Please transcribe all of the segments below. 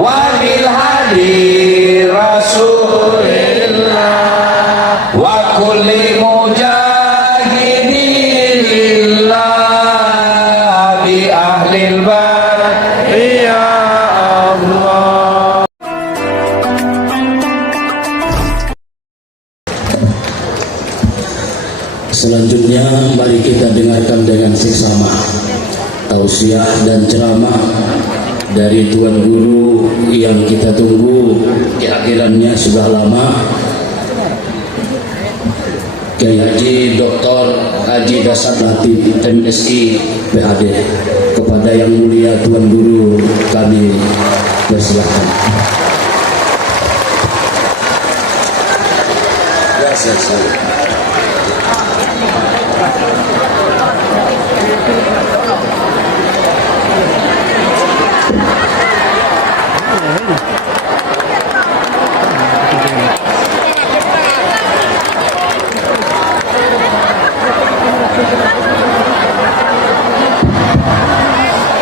wa bil hadi rasulillah wa kulli mujahidin lillah bi ahlil bait ya Allah. Selanjutnya mari kita dengarkan dengan seksama tausiah dan ceramah dari Tuan Guru yang kita tunggu kehadirannya sudah lama, Kiai Haji Dr. Haji Dasar Latif MSI PhD. Kepada yang mulia Tuan Guru kami persilakan.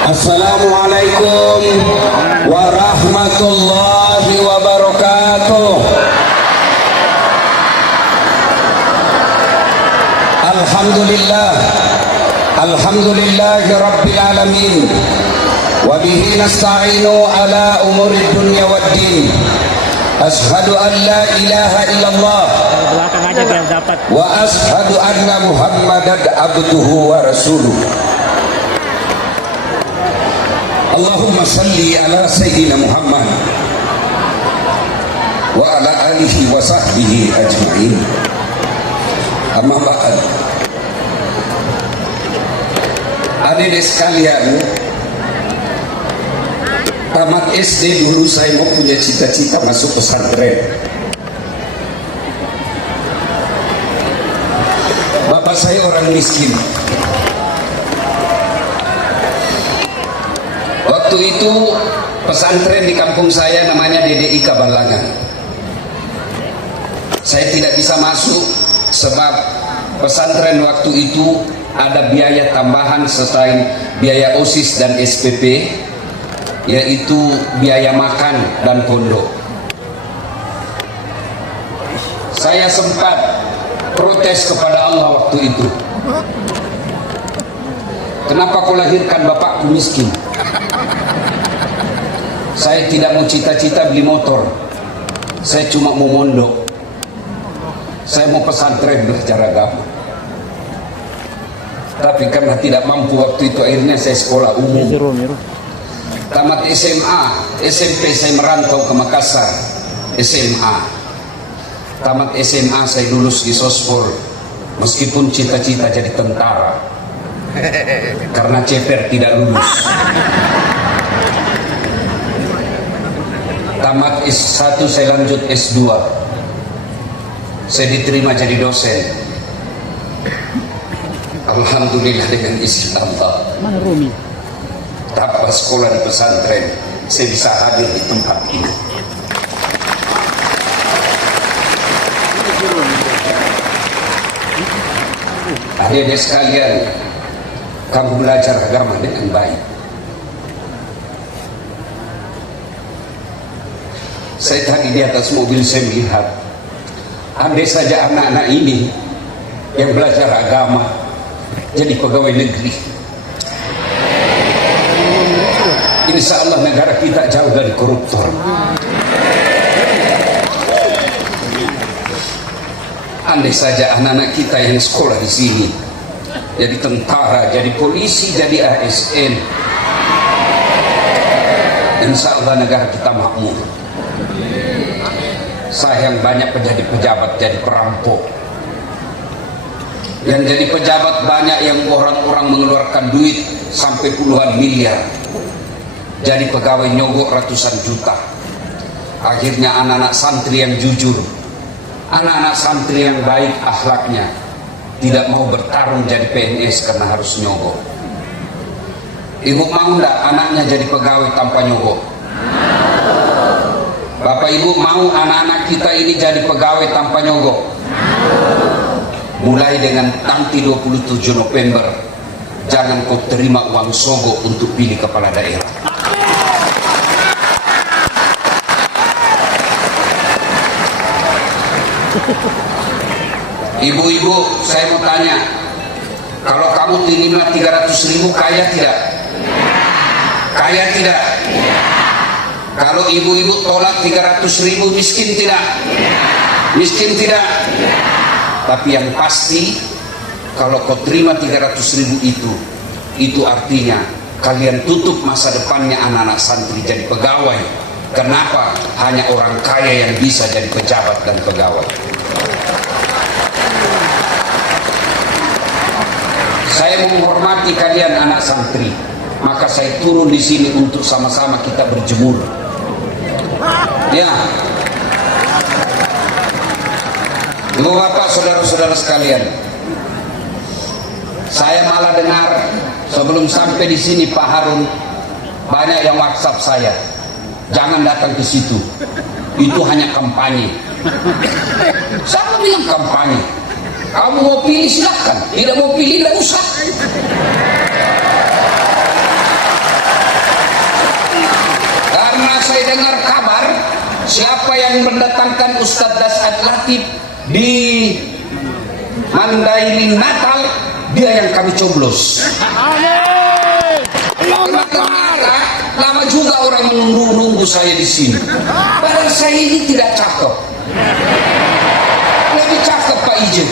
Assalamualaikum warahmatullahi wabarakatuh. Alhamdulillahi rabbil alamin. Wa bihi nasta'inu ala umuri dunya waddin. Ashhadu an la ilaha illallah wa ashhadu anna Muhammadan abduhu wa rasuluh. Allahumma salli ala Sayyidina Muhammad wa ala alihi wa sahbihi ajma'in. Amma ba'd. Adik-adik sekalian, tamat SD dulu saya mau punya cita-cita masuk pesantren. Bapak saya orang miskin. Waktu itu pesantren di kampung saya namanya DDI Kabalangan. Saya tidak bisa masuk sebab pesantren waktu itu ada biaya tambahan selain biaya OSIS dan SPP, yaitu biaya makan dan pondok. Saya sempat protes kepada Allah waktu itu. Kenapa kau lahirkan bapakku miskin? Saya tidak mau cita-cita beli motor. Saya cuma mau mondok. Saya mau pesantren belajar agama. Tapi karena tidak mampu waktu itu, akhirnya saya sekolah umum. Tamat SMA, SMP saya merantau ke Makassar. SMA. Tamat SMA saya lulus di Sospol. Meskipun cita-cita jadi tentara. Karena ceper tidak lulus. Tamat S1 saya lanjut S2. Saya diterima jadi dosen. Alhamdulillah dengan izin Allah. Tanpa sekolah di pesantren, saya bisa hadir di tempat ini. Adik-adik sekalian, kamu belajar agama dengan baik. Saya tadi di atas mobil saya melihat, andai saja anak-anak ini yang belajar agama jadi pegawai negeri, insya Allah negara kita jauh dari koruptor. Andai saja anak-anak kita yang sekolah di sini jadi tentara, jadi polisi, jadi ASN, insya Allah negara kita makmur. Sayang banyak menjadi pejabat jadi perampok. Yang jadi pejabat banyak yang orang-orang mengeluarkan duit sampai puluhan miliar, jadi pegawai nyogok ratusan juta. Akhirnya anak-anak santri yang jujur, anak-anak santri yang baik akhlaknya, tidak mau bertarung jadi PNS karena harus nyogok. Ibu mau enggak anaknya jadi pegawai tanpa nyogok? Bapak Ibu mau anak-anak kita ini jadi pegawai tanpa nyogok? Mulai dengan nanti 27 November, jangan kau terima uang sogok untuk pilih kepala daerah. Ibu-ibu, saya mau tanya, kalau kamu terima 300.000 kaya tidak? Kaya tidak? Kalau ibu-ibu tolak 300.000 miskin tidak? Miskin tidak? Tapi yang pasti kalau kau terima 300.000 itu artinya kalian tutup masa depannya anak-anak santri jadi pegawai. Kenapa? Hanya orang kaya yang bisa jadi pejabat dan pegawai. Saya menghormati kalian anak santri, maka saya turun di sini untuk sama-sama kita berjemur. Ya, Ibu bapak, saudara-saudara sekalian, saya malah dengar sebelum sampai di sini Pak Harun banyak yang WhatsApp saya, jangan datang ke situ, itu hanya kampanye. Saya bilang kampanye, kamu mau pilih silakan, tidak mau pilih tidak usah. Karena saya dengar kabar siapa yang mendatangkan Ustadz Das'ad Latif di Mandailing Natal, dia yang kami coblos. Lama juga orang menunggu saya di sini. Padahal saya ini tidak cakep. Lebih cakep Pak Ijo.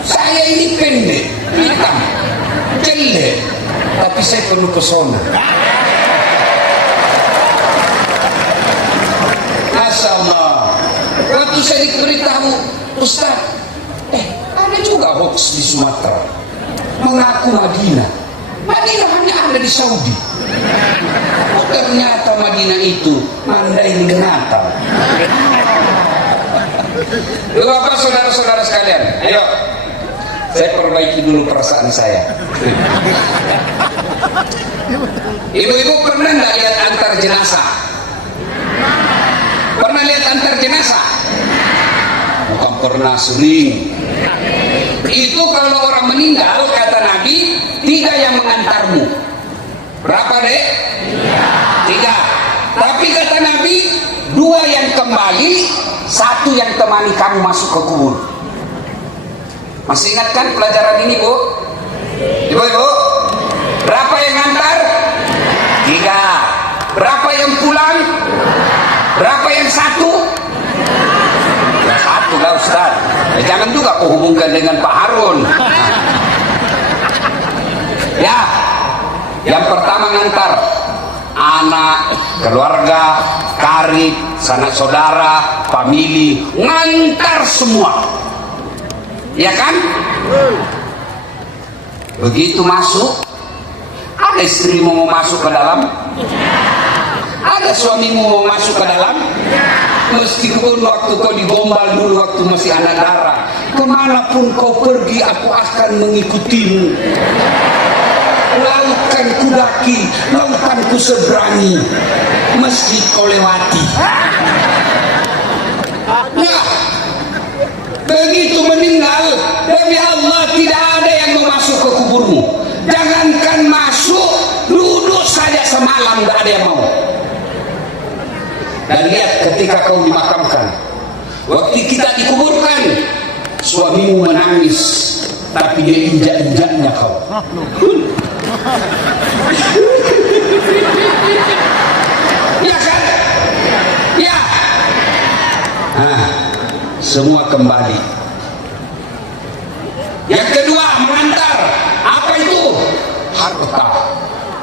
Saya ini pendek, hitam, jelek, tapi saya penuh pesona. Masya Allah. Waktu saya diberitahu, Ustaz, ada juga hoax di Sumatera mengaku Madinah hanya ada di Saudi. Oh, ternyata Madinah itu Mandailing Natal. Bapak, saudara-saudara sekalian, ayo saya perbaiki dulu perasaan saya. Ibu-ibu pernah nggak lihat antar jenazah? Pernah lihat antar jenazah? Bukan pernah, sering. Itu kalau orang meninggal, kata Nabi, 3 yang mengantarmu. Berapa dek? 3. Tapi kata Nabi, 2 yang kembali, 1 yang temani kamu masuk ke kubur. Masih ingat kan pelajaran ini, Bu? Ibu-ibu, berapa yang ngantar? 3. Berapa yang pulang? Berapa yang 1? Ya 1 lah Ustaz. Jangan juga kau hubungkan dengan Pak Harun. Ya, yang pertama ngantar anak, keluarga, karib, sanak saudara, famili, ngantar semua. Ya kan? Begitu masuk, ada istrimu mau masuk ke dalam? Ada suamimu mau masuk ke dalam? Meskipun waktu kau digombal dulu waktu masih anak darah, kemanapun kau pergi aku akan mengikutimu. Lautan ku daki, lautan ku seberangi, meski kau lewati. Nah, begitu meninggal, demi Allah tidak ada yang mau masuk ke kuburmu. Jangankan masuk, duduk saja semalam tidak ada yang mau. Dan lihat ketika kau dimakamkan, waktu kita dikuburkan, suamimu menangis, tapi dia injak-injaknya kau. Ya kan? Ya. Nah, semua kembali. Yang kedua, mengantar. Apa itu? Harta.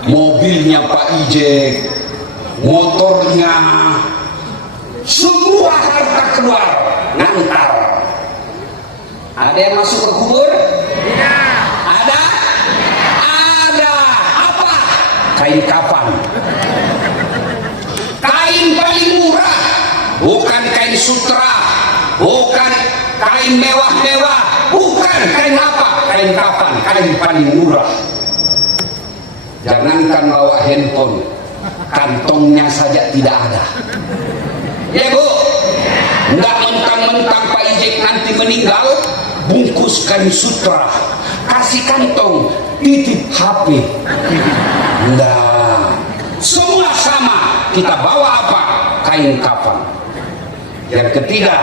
Mobilnya Pak Ijek, motornya, semua harta keluar, ngantar. Ada yang masuk ke kubur? Ada? Ada. Apa? Kain kafan. Kain paling murah, bukan kain sutra, bukan kain mewah-mewah, bukan kain apa? Kain kafan, kain paling murah. Jangankan bawa handphone, kantongnya saja tidak ada. Ya Bu, nggak mentang-mentang Pak Ijek nanti meninggal, bungkus kain sutra, kasih kantong, titip HP. Enggak, semua sama. Kita bawa apa? Kain kafan. Yang ketiga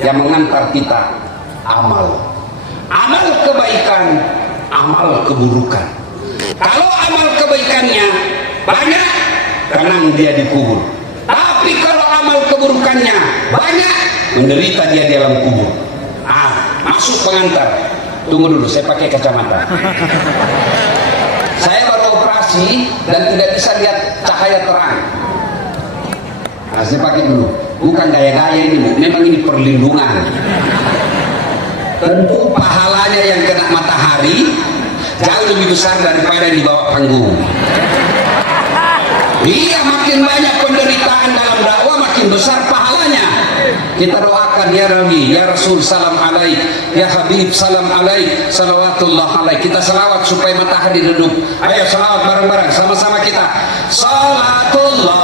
yang mengantar kita amal. Amal kebaikan, amal keburukan. Kalau amal kebaikannya banyak, tenang dia dikubur. Tapi kalau amal keburukannya banyak, menderita dia di dalam kubur. Masuk pengantar. Tunggu dulu, saya pakai kacamata. Saya baru operasi dan tidak bisa lihat cahaya terang. Saya pakai dulu. Bukan gaya-gaya ini, memang ini perlindungan. Tentu pahalanya yang kena matahari jauh lebih besar daripada yang dibawa panggung. Iya, makin banyak penderitaan dalam dakwah, makin besar pahalanya. Kita doakan ya Rabbi, ya Rasul salam alaik, ya Habib salam alaik, salawatullah alaik. Kita selawat supaya matahari redup. Ayo selawat bareng-bareng sama-sama kita. Salatullah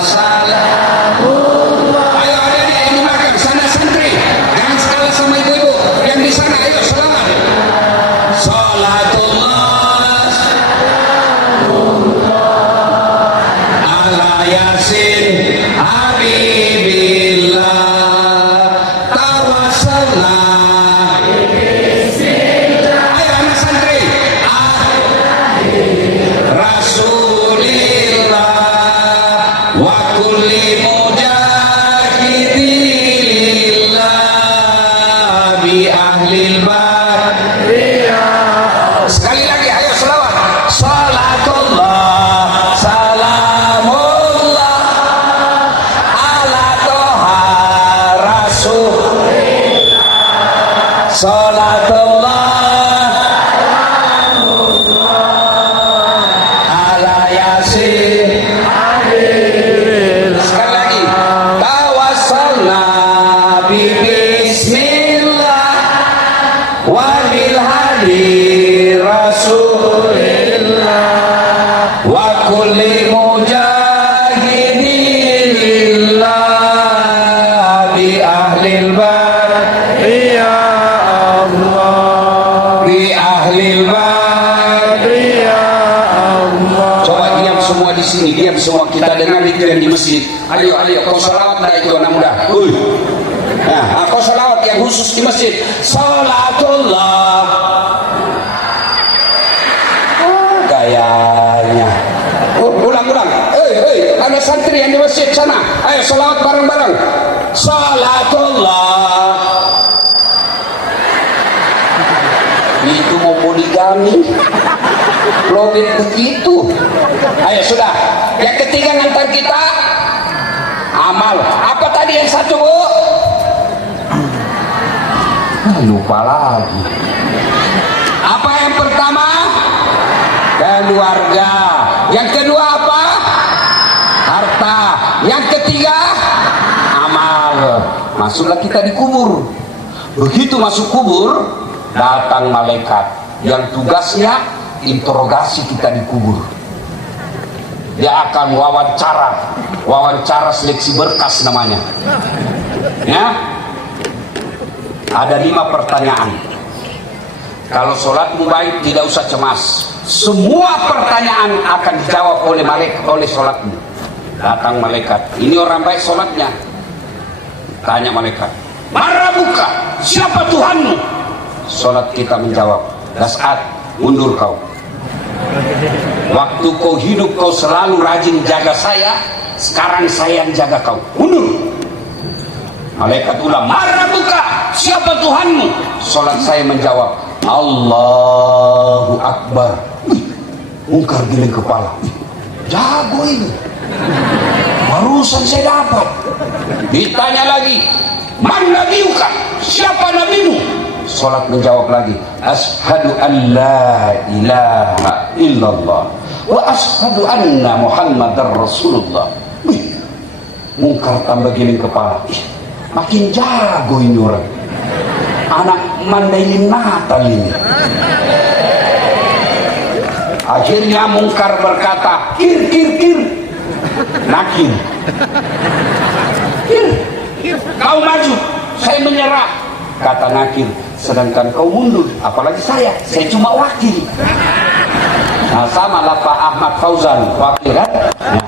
salamullah. Ayo adik-adik yang di belakang sana santri, jangan kalah sama ibu-ibu yang di sana. Ayo selawat. Salatullah salamullah ala yasin habibillah. Sekali lagi, ayo selawat. Salatullah salamullah ala toha rasulillah. Salatullah ala yasin. Sekali lagi, tawassalna bi bismillah wa bil hadi rasulillah wa kulli mujahidin lillah bi ahlil bait ya Allah, bi ahlil bait ya Allah. Coba diam semua di sini, diam semua, kita dengar itu yang di masjid. Ayo kau salawat dah itu anak muda. Nah, kau salawat yang khusus di masjid. Salatullah. Gayanya. Ulang. Ada santri yang di masjid sana. Ayo salawat bareng-bareng. Salatullah. Itu mau poligami. Logik begitu. Ayo sudah. Yang ketiga ngantar kita amal. Apa tadi yang satu, Bu? Lupa lagi. Apa yang pertama? Keluarga. Yang kedua apa? Harta. Yang ketiga amal. Masuklah kita di kubur. Begitu masuk kubur, datang malaikat yang tugasnya interogasi kita di kubur. Dia akan wawancara seleksi berkas namanya. Ya, ada 5 pertanyaan. Kalau sholatmu baik, tidak usah cemas. Semua pertanyaan akan dijawab oleh malaikat, oleh sholatmu. Datang malaikat, ini orang baik sholatnya. Tanya malaikat, marabuka, siapa Tuhanmu? Sholat kita menjawab, dasat, mundur kau. Waktu kau hidup kau selalu rajin jaga saya, sekarang saya yang jaga kau, mundur. Malaikat ulang, marabuka, siapa Tuhanmu? Sholat saya menjawab, Allahu Akbar. Ungkar giling kepala, jago ini, barusan saya dapat. Ditanya lagi, man nabiuka, siapa nabimu? Sholat menjawab lagi, ashadu an la ilaha illallah wa ashadu anna muhammadar rasulullah. Mungkar tambah giling kepala, makin jago ini orang, anak Mandailing Natal ini. Akhirnya mungkar berkata, kir. Nakir, kir, kau maju, saya menyerah. Kata nakir, sedangkan kau mundur, apalagi saya cuma wakil. Nah, sama lah Pak Ahmad Fauzan, wakil kan? Nah.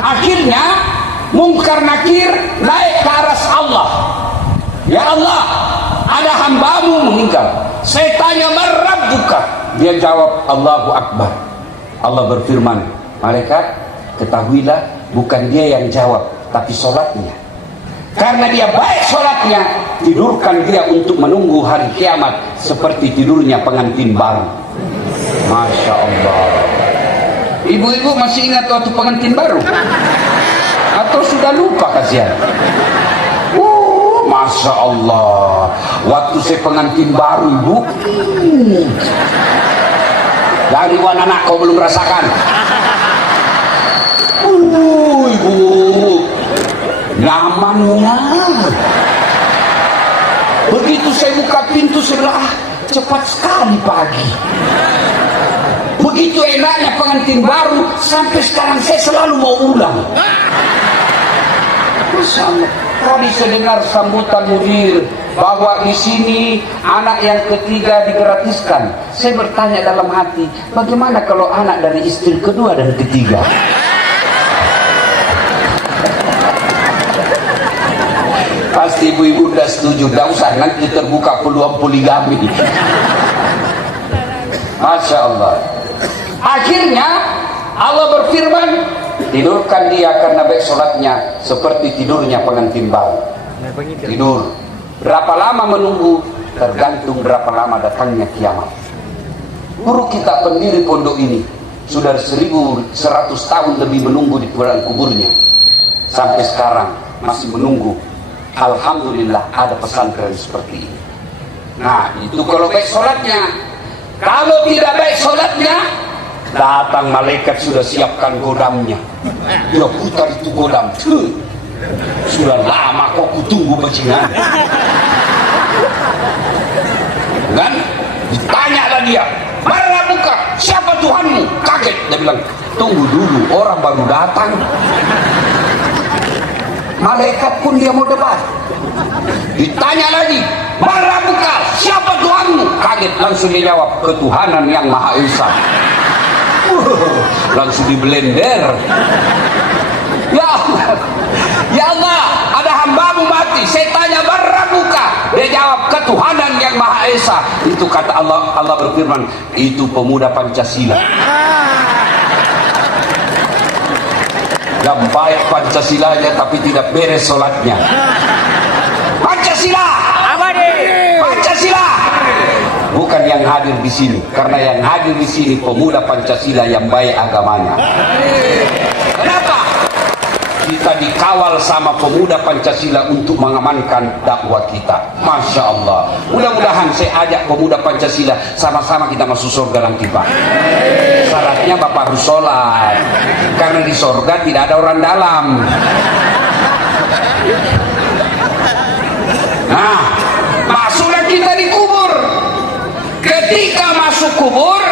Akhirnya Mungkar nakir naik ke aras Allah. Ya Allah, ada hambamu meninggal. Saya tanya, man rabbuka? Dia jawab, Allahu Akbar. Allah berfirman, malaikat, ketahuilah bukan dia yang jawab, tapi sholatnya. Karena dia baik sholatnya, tidurkan dia untuk menunggu hari kiamat seperti tidurnya pengantin baru. Masya Allah. Ibu-ibu masih ingat waktu pengantin baru? Atau sudah lupa kasihan? Masya Allah. Waktu saya pengantin baru, ibu, dari mana nak kau belum rasakan? Ibu, nyamannya. Begitu saya buka pintu sebelah, cepat sekali pagi. Begitu enaknya pengantin baru, sampai sekarang saya selalu mau ulang. Masya Allah. Tadi saya dengar sambutan mudir bahwa di sini anak yang ketiga digratiskan. Saya bertanya dalam hati, bagaimana kalau anak dari istri kedua dan ketiga? Pasti ibu-ibu udah setuju, tidak usah nanti terbuka peluang poligami. Masya Allah. Akhirnya Allah berfirman, tidurkan dia karena baik sholatnya seperti tidurnya pengantin baru. Tidur. Berapa lama menunggu? Tergantung berapa lama datangnya kiamat. Guru kita pendiri pondok ini sudah 1100 tahun lebih menunggu di kuburnya. Sampai sekarang masih menunggu. Alhamdulillah ada pesantren seperti ini. Nah, itu kalau baik sholatnya. Kalau tidak baik sholatnya, datang malaikat sudah siapkan godamnya. Dia putar itu godam. Sudah lama kok kutunggu bajingan. Kan? Ditanyalah dia, mana buka? Siapa Tuhanmu? Kaget. Dia bilang, tunggu dulu, orang baru datang. Malaikat pun dia mau debat. Ditanya lagi, mana buka? Siapa Tuhanmu? Kaget. Langsung dia jawab, ketuhanan yang Maha Esa. Langsung di blender. Ya Allah, ya Allah, ada hambamu mati. Saya tanya, buka? Dia jawab, ketuhanan yang Maha Esa. Itu kata Allah. Allah berfirman, itu pemuda Pancasila. Yang baik Pancasilanya tapi tidak beres sholatnya. Pancasila, Pancasila. Bukan yang hadir di sini, karena yang hadir di sini pemuda Pancasila yang baik agamanya. Kenapa? Kita dikawal sama pemuda Pancasila untuk mengamankan dakwah kita. Masya Allah. Mudah-mudahan saya ajak pemuda Pancasila sama-sama kita masuk surga nanti, Pak. Syaratnya Bapak harus sholat, karena di surga tidak ada orang dalam. Nah, masuklah kita di kubur. Ketika masuk kubur,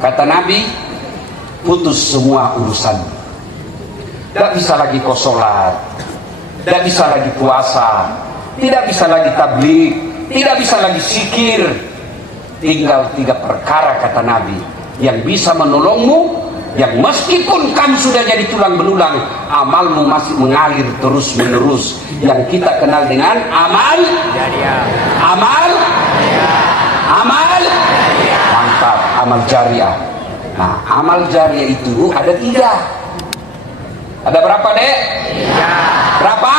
kata Nabi, putus semua urusan. Tidak bisa lagi kau sholat, tidak bisa lagi puasa, tidak bisa lagi tabligh, tidak bisa lagi zikir. Tinggal 3 perkara kata Nabi yang bisa menolongmu, yang meskipun kamu sudah jadi tulang belulang, amalmu masih mengalir terus menerus, yang kita kenal dengan amal jariah. Amal mantap, amal jariah. Nah, amal jariah itu ada 3. Ada berapa, Dek? 3. Berapa?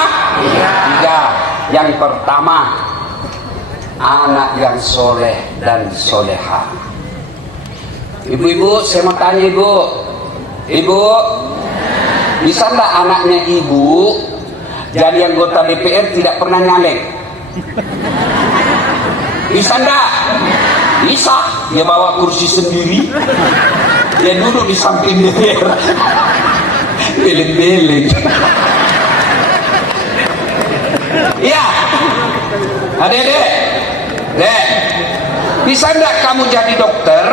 3. Yang pertama, anak yang soleh dan soleha. Ibu-ibu, saya mau tanya ibu. Ibu, bisa nggak anaknya ibu jadi anggota DPR tidak pernah nyalek? Bisa nggak? Bisa. Dia bawa kursi sendiri, dia duduk di samping DPR. Beleng-beleng. Iya. Adek-adek, Dek, bisa enggak kamu jadi dokter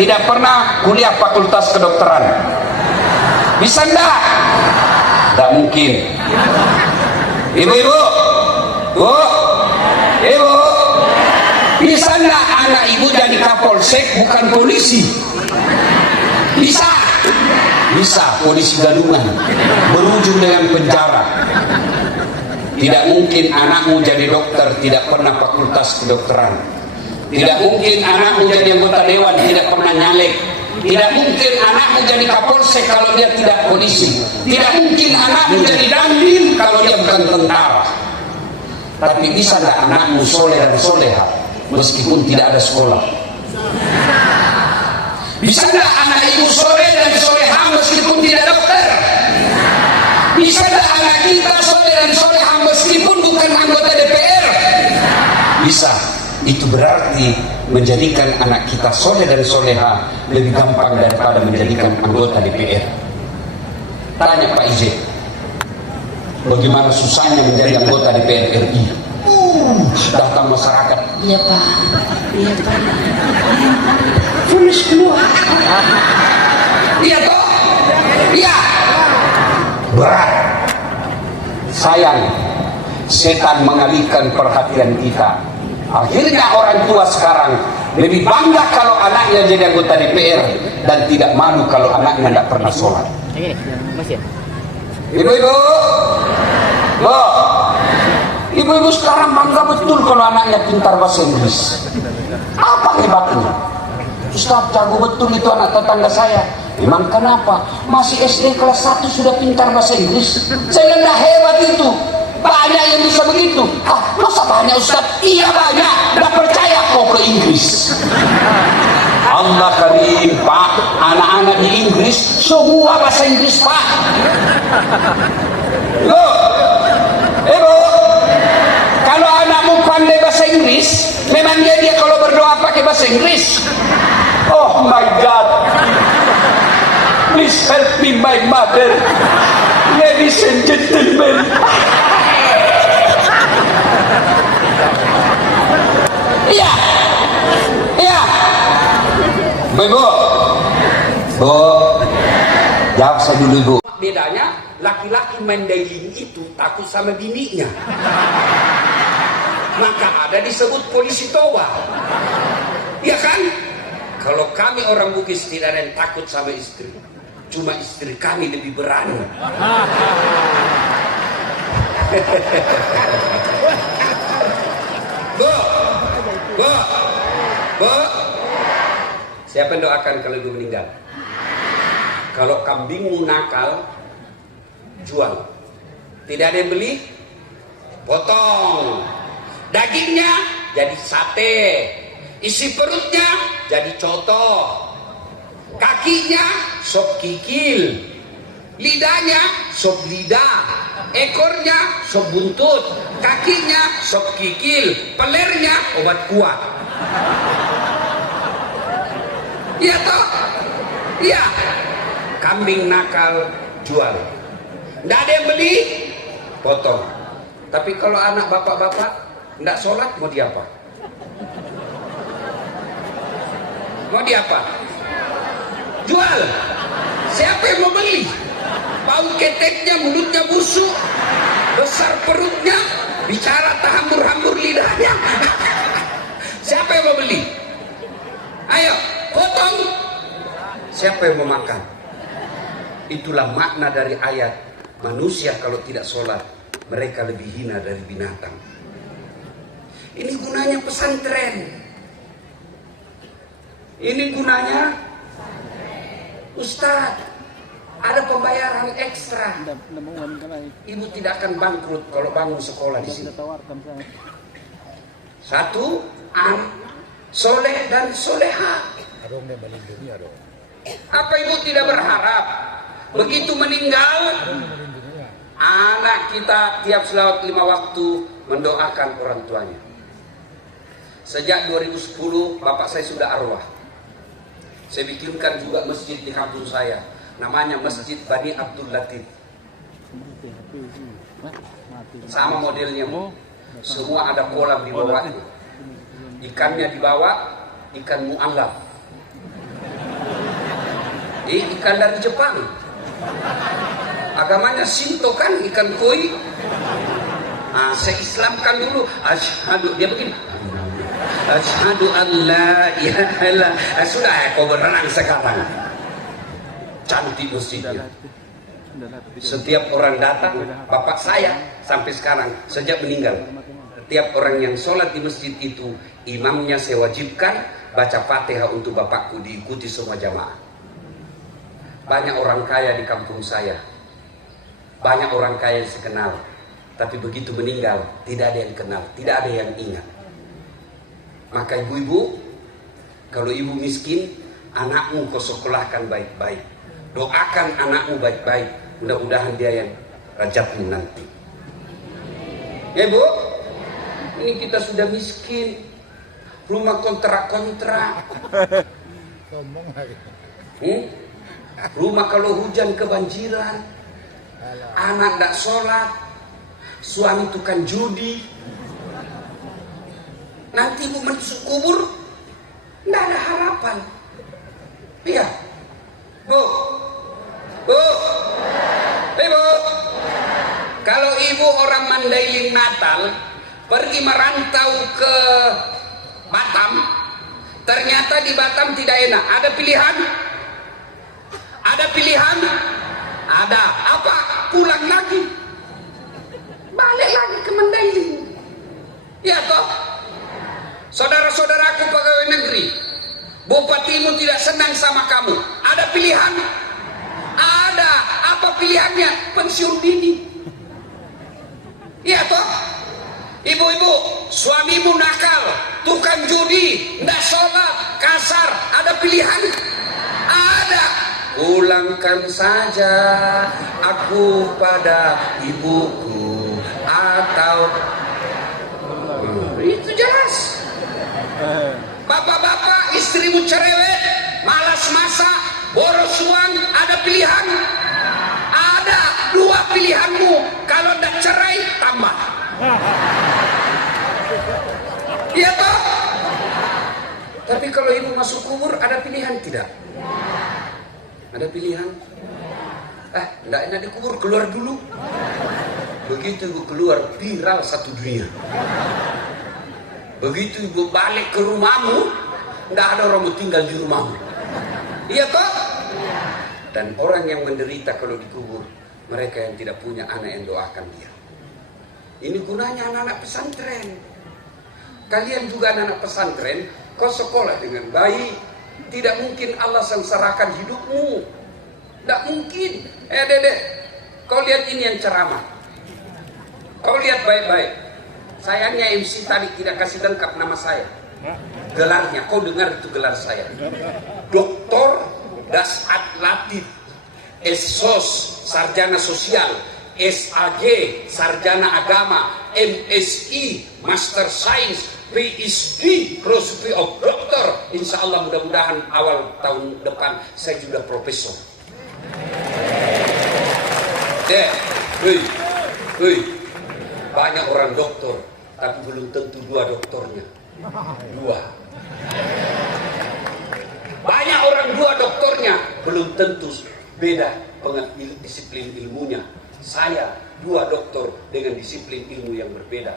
tidak pernah kuliah fakultas kedokteran? Bisa enggak? Tidak mungkin. Ibu-ibu, Bu, Ibu, bisa enggak anak ibu jadi kapolsek bukan polisi? Bisa. Bisa polisi gadungan berujung dengan penjara. Tidak mungkin anakmu jadi dokter tidak pernah fakultas kedokteran. Tidak mungkin anakmu jadi anggota dewan tidak pernah nyalek. Tidak mungkin anakmu jadi kapolsek kalau dia tidak polisi. Tidak mungkin anakmu jadi dandim kalau dia bukan tentara. Tapi bisa tidak anakmu soleh dan soleha meskipun tidak ada sekolah? Bisa tidak anak ibu soleh dan soleha meskipun tidak dokter? Bisa tidak anak kita soleh dan soleha meskipun bukan anggota DPR? Bisa. Itu berarti menjadikan anak kita soleh dan soleha lebih gampang daripada menjadikan anggota DPR. Tanya Pak IJ, bagaimana susahnya menjadi anggota DPR RI? Datang masyarakat, iya Pak, iya Pak, tulis keluar. Iya toh? Iya. Berat. Sayang, setan mengalihkan perhatian kita. Akhirnya orang tua sekarang lebih bangga kalau anaknya jadi anggota DPR dan tidak malu kalau anaknya tidak pernah sholat. Ibu-ibu, ibu-ibu sekarang bangga betul kalau anaknya pintar bahasa Inggris. Apa hebatnya? Ustaz, jago betul itu anak tetangga saya. Memang kenapa? Masih SD kelas 1 sudah pintar bahasa Inggris. Saya tidak hebat itu. Banyak yang bisa begitu. Ah, masa banyak Ustaz? Iya banyak. Tidak percaya kok ke Inggris. Allah karim Pak, anak-anak di Inggris semua bahasa Inggris Pak. Loh, ibu, kalau anakmu pandai bahasa Inggris, memang dia kalau berdoa pakai bahasa Inggris. Oh my God, please help me my mother, ladies and gentlemen. Iya, iya. Bu, jawab saya dulu Ibu. Bedanya laki-laki mandailing itu takut sama bininya, maka ada disebut polisi toba, ya kan? Kalau kami orang Bugis tidak ada yang takut sama istri, cuma istri kami lebih berani. Bu, siapa yang doakan kalau ibu meninggal? Kalau kambingmu nakal, jual. Tidak ada yang beli, potong. Dagingnya jadi sate, isi perutnya jadi coto, kakinya sop kikil, lidahnya sop lidah, ekornya sop buntut, kakinya sop kikil, pelernya obat kuat. Iya toh? Iya. Kambing nakal jual. Nggak ada yang beli, potong. Tapi kalau anak bapak-bapak nggak sholat, mau diapa? Mau diapa? Jual. Siapa yang mau beli? Bau keteknya, mulutnya busuk, besar perutnya, bicara terhambur-hambur lidahnya. Siapa yang mau beli? Ayo, potong. Siapa yang mau makan? Itulah makna dari ayat, manusia kalau tidak sholat, mereka lebih hina dari binatang. Ini gunanya pesantren. Ini gunanya Ustadz, ada pembayaran ekstra. Ibu tidak akan bangkrut kalau bangun sekolah di sini. Satu, soleh dan soleha. Apa ibu tidak berharap begitu meninggal anak kita tiap selawat 5 waktu mendoakan orang tuanya? Sejak 2010 bapak saya sudah arwah. Saya bikinkan juga masjid di kampung saya, namanya Masjid Bani Abdul Latif. Sama modelnya, semua ada kolam di bawahnya. Ikannya dibawa ikan mu'allaf, ikan dari Jepang. Agamanya Shinto kan, ikan koi. Saya Islamkan dulu. Asyhadu, dia begini, asyhadu an la ilaha illallah. Sudah, kau berenang sekarang. cantik masjidnya. Setiap orang datang, bapak saya sampai sekarang sejak meninggal, setiap orang yang sholat di masjid itu, imamnya saya wajibkan baca Fatihah untuk bapakku, diikuti semua jamaah. Banyak orang kaya di kampung saya, banyak orang kaya yang saya kenal, tapi begitu meninggal tidak ada yang kenal, tidak ada yang ingat. Maka ibu-ibu, kalau ibu miskin, anakmu kau sekolahkan baik-baik, doakan anakmu baik-baik, mudah-mudahan dia yang rajatmu nanti. Ya bu, ini kita sudah miskin, rumah kontrak-kontrak, rumah kalau hujan kebanjiran, anak tidak sholat, suami tukang judi. Nanti ibu masuk kubur tidak ada harapan. Iya bu, bu, ibu, kalau ibu orang Mandailing Natal pergi merantau ke Batam, ternyata di Batam tidak enak, ada pilihan? Ada pilihan? Ada. Apa? Pulang lagi, balik lagi ke Mandailing. Ya toh, saudara-saudaraku pegawai negeri, bupatimu tidak senang sama kamu, ada pilihan? Ada. Apa pilihannya? Pensiun dini. Ya toh, ibu-ibu, suamimu nakal, tukang judi, tidak sholat, kasar, ada pilihan? Ada. Pulangkan saja aku pada ibuku, atau itu jelas. Bapak-bapak, istrimu cerewet, malas masak, boros uang, ada pilihan? Ada. Dua pilihanmu, kalau tidak cerai tambah. Iya toh? Tapi kalau ibu masuk kubur, ada pilihan tidak? Ada pilihan? Tidak enak di kubur, keluar dulu. Begitu ibu keluar, viral satu dunia. Begitu ibu balik ke rumahmu, tidak ada orang mau tinggal di rumahmu. Iya toh? Dan orang yang menderita kalau dikubur, mereka yang tidak punya anak yang doakan dia. Ini gunanya anak-anak pesantren. Kalian juga anak-anak pesantren, kau sekolah dengan baik. Tidak mungkin Allah sengsarakan hidupmu. Tidak mungkin. Dedek, kau lihat ini yang ceramah. Kau lihat baik-baik. Sayangnya MC tadi tidak kasih lengkap nama saya, gelarnya. Kau dengar itu gelar saya, Dr. Dasat Latif, SSOS, Sarjana Sosial, SAG, Sarjana Agama, MSI, Master Science, PhD, Philosophy of Doctor. Insya Allah mudah-mudahan awal tahun depan saya sudah profesor. Banyak orang doktor, tapi belum tentu dua doktornya. Dua. Banyak orang dua doktornya, belum tentu beda disiplin ilmunya. Saya dua doktor dengan disiplin ilmu yang berbeda.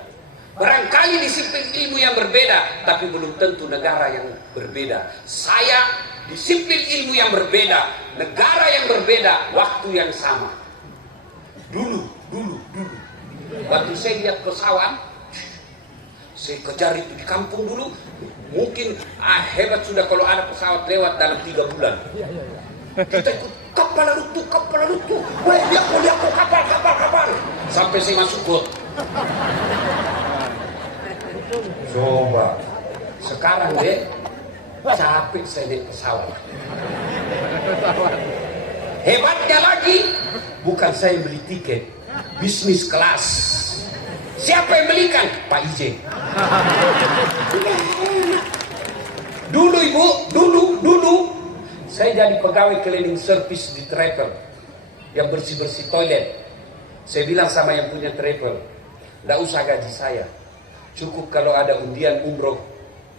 Barangkali disiplin ilmu yang berbeda, tapi belum tentu negara yang berbeda. Saya disiplin ilmu yang berbeda, negara yang berbeda, waktu yang sama. Dulu. Waktu saya lihat pesawat, saya kejar itu di kampung dulu. Mungkin hebat sudah kalau ada pesawat lewat dalam 3 bulan. Kita ikut kapal lalu tuh. Lihat kapal. Sampai saya masuk got. Coba. Sekarang deh, capek saya naik pesawat. Hebatnya lagi, bukan saya beli tiket, bisnis kelas. Siapa yang belikan? Pak IJ. Dulu ibu, dulu saya jadi pegawai cleaning service di travel, yang bersih-bersih toilet. Saya bilang sama yang punya travel, tidak usah gaji saya, cukup kalau ada undian umroh,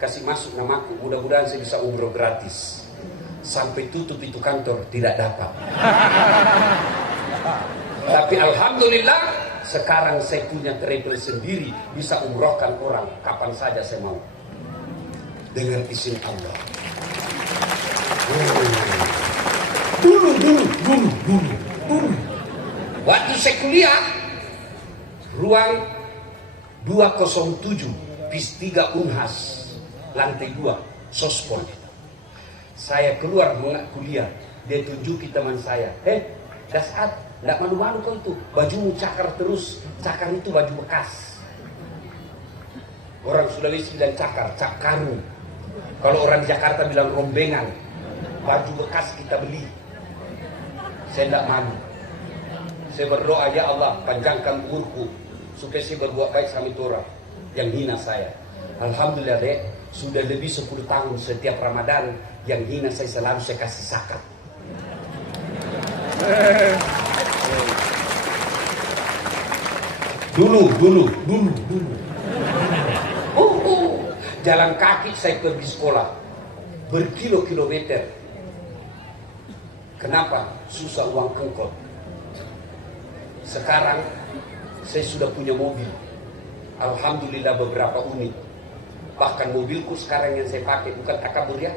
kasih masuk namaku, mudah-mudahan saya bisa umroh gratis. Sampai tutup itu kantor tidak dapat. Tapi alhamdulillah sekarang saya punya travel sendiri, bisa umrohkan orang kapan saja saya mau, dengan izin Allah. Dulu dulu. Waktu saya kuliah, ruang 207, PIS 3 Unhas, lantai 2, Sospol. Saya keluar kuliah, dia tunjuki teman saya, Dasat, tidak malu-malu kau itu, bajumu cakar terus, cakar itu baju bekas. Orang Sulawesi bilang cakar, cakaru. Kalau orang di Jakarta bilang rombengan, baju bekas kita beli. Saya tidak malu. Saya berdoa, ya Allah, panjangkan umurku supaya saya berbuat baik sama itu orang yang hina saya. Alhamdulillah, Dek, sudah lebih 10 tahun setiap Ramadan yang hina saya selalu saya kasih zakat. Dulu. Jalan kaki saya pergi sekolah berkilo-kilometer. Kenapa? Susah uang kengkot. Sekarang saya sudah punya mobil. Alhamdulillah beberapa unit. Bahkan mobilku sekarang yang saya pakai bukan takabur ya.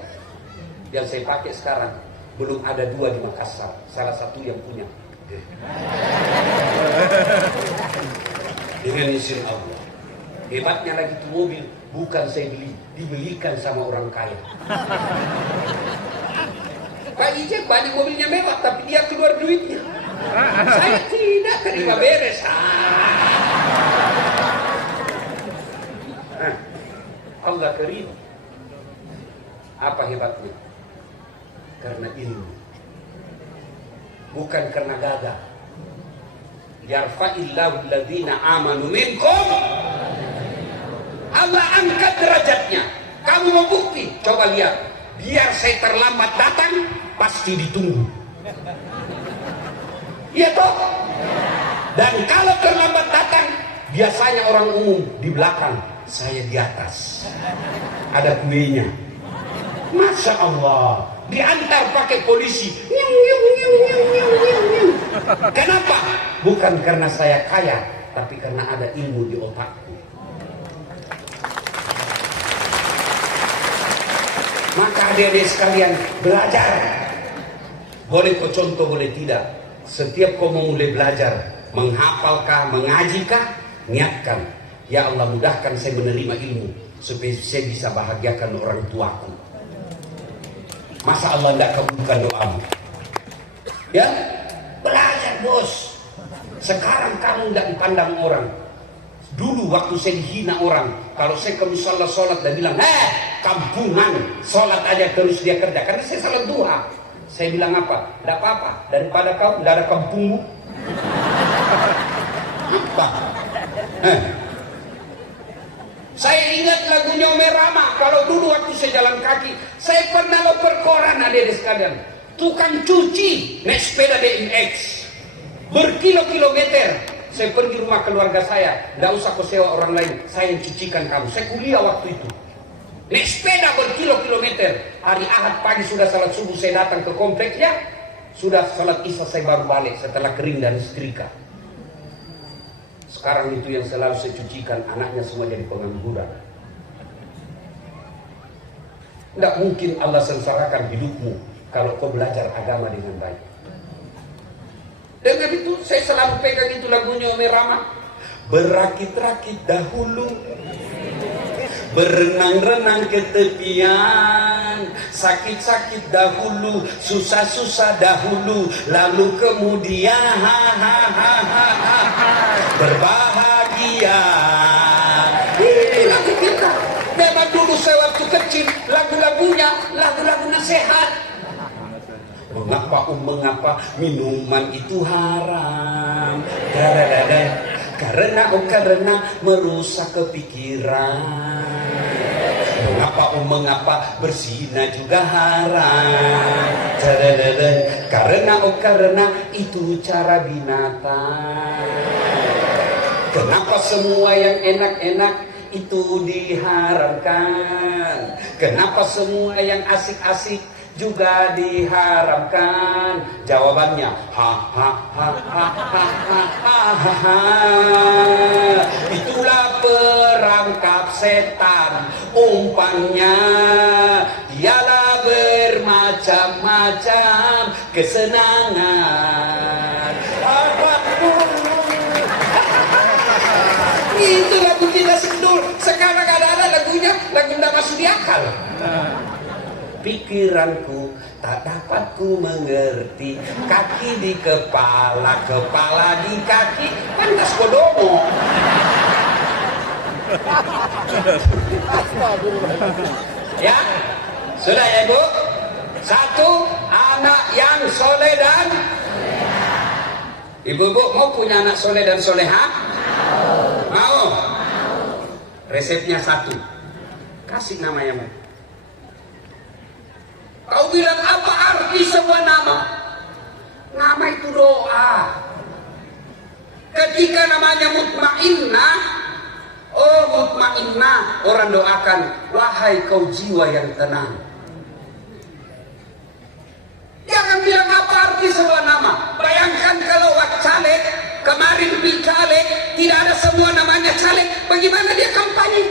Yang saya pakai sekarang belum ada 2 di Makassar. Salah satu yang punya. Dengan izin Allah. Hebatnya lagi itu mobil bukan saya beli, dibelikan sama orang kaya. Pak Ijek banyak mobilnya mewah, tapi dia keluar duitnya. Saya tidak terima beres. Allah karim. Apa hebatnya? Karena ilmu. Bukan karena gagah. Yarfa'illahu alladhina amanu minkum. Allah angkat derajatnya. Kamu mau bukti? Coba lihat. Biar saya terlambat datang, pasti ditunggu. Iya toh? Dan kalau terlambat datang, biasanya orang umum di belakang, saya di atas. Ada kuenya. Masya Allah. Diantar pakai polisi. Kenapa? Bukan karena saya kaya, tapi karena ada ilmu di otakku. Maka adik-adik sekalian, belajar. Boleh kau contoh, boleh tidak. Setiap kau memulai belajar, menghafalkah, mengajikah, niatkan, ya Allah mudahkan saya menerima ilmu supaya saya bisa bahagiakan orang tuaku. Masa Allah tidak kabulkan doamu? Ya, belajar bos. Sekarang kamu tidak dipandang orang. Dulu waktu saya dihina orang, kalau saya ke musola sholat dan bilang, kampungan, sholat aja terus dia kerja, karena saya salat duha. Saya bilang apa? Tidak apa-apa, daripada kau tidak ada kampungmu. Apa? Saya ingat lagunya Omer Rama. Kalau dulu waktu saya jalan kaki, saya pernah loper koran adik-adik sekalian. Tukang cuci naik sepeda BMX berkilo-kilometer. Saya pergi rumah keluarga saya, tidak usah kau sewa orang lain, saya yang cucikan kamu. Saya kuliah waktu itu. Naik sepeda berkilo-kilometer. Hari Ahad pagi sudah salat subuh saya datang ke kompleknya, sudah salat isya saya baru balik setelah kering dan setrika. Sekarang itu yang selalu saya cucikan, anaknya semua jadi pengangguran. Tidak mungkin Allah sengsarakan hidupmu kalau kau belajar agama dengan baik. Dengan itu saya selalu pegang itu lagunya Omer Rama. Berakit-rakit dahulu, berenang-renang ke tepian, sakit-sakit dahulu, susah-susah dahulu, lalu kemudian berbahagia. Ini lagu kita. Memang dulu saya waktu kecil lagu-lagunya lagu-lagu nasihat. Mengapa minuman itu haram? Karena merusak kepikiran. Mengapa berzina juga haram? Karena itu cara binatang. Kenapa semua yang enak-enak itu diharamkan? Kenapa semua yang asik-asik juga diharamkan? Jawabannya itulah perangkap setan, umpannya ialah bermacam-macam kesenangan. Kenapa semua yang enak-enak itu diharamkan? Kenapa semua yang asik-asik juga diharamkan? Jawabannya itulah perangkap setan, umpannya ialah bermacam-macam kesenangan. Kesenangan. Kesenangan. masih di akal. Pikiranku tak dapat ku mengerti, kaki di kepala, kepala di kaki, pantas kodomo. Ya, sudah ya Bu. Satu, anak yang soleh dan ibu-ibu mau punya anak soleh dan soleha? Mau? Resepnya satu, kasih nama yang mau. Kau bilang apa arti sebuah nama? Nama itu doa. Ketika namanya Mutmainnah, oh Mutmainnah, orang doakan, wahai kau jiwa yang tenang. Jangan bilang apa arti sebuah nama. Bayangkan kalau caleg, kemarin di caleg, tidak ada semua namanya caleg, bagaimana dia kampanye?